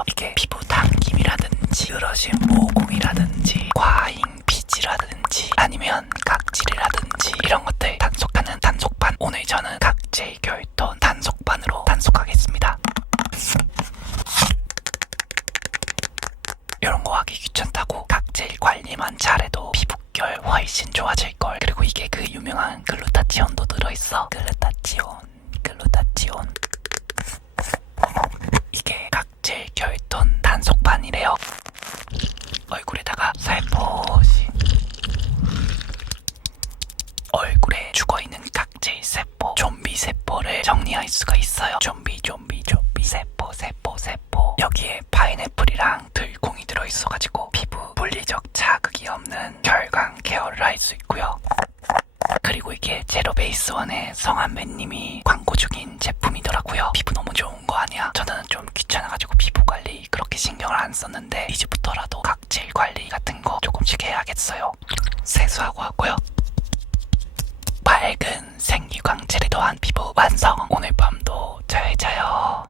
있어요. 이게 피부 당김이라든지 늘어진 모공이라든지 과잉 피지라든지 아니면 각질이라든지 이런 것들 단속하는 단속반 오늘 저는 각질 결톤 단속반으로 단속하겠습니다. 이런 거 하기 귀찮다고 각질 관리만 잘해도 피부결 훨씬 좋아질 걸 그리고 이게 그 유명한 글루타치온도 들어있어 글루타치온 이게 각질 결톤 단속반이래요 얼굴에다가 살포시 얼굴에 죽어있는 각질 세포 좀비 세포를 정리할 수가 있어요. 좀비 좀비 좀비 세포 세포 세포. 여기에 파인애플이랑 들콩이 들어있어가지고 피부 물리적 자극이 없는 결광 케어를 할 수 있고요. 그리고 이게 제로 베이스 원의 성한배님이 광고 중인 제품이더라고요. 피부 너무 좋은 거 아니야? 저는 좀 귀찮아가지고 피부 관리 그렇게 신경을 안 썼는데 이제부터라도 각질 관리 같은 거 조금씩 해야겠어요. 세수하고 밝은 생리광질에 더한 피부 완성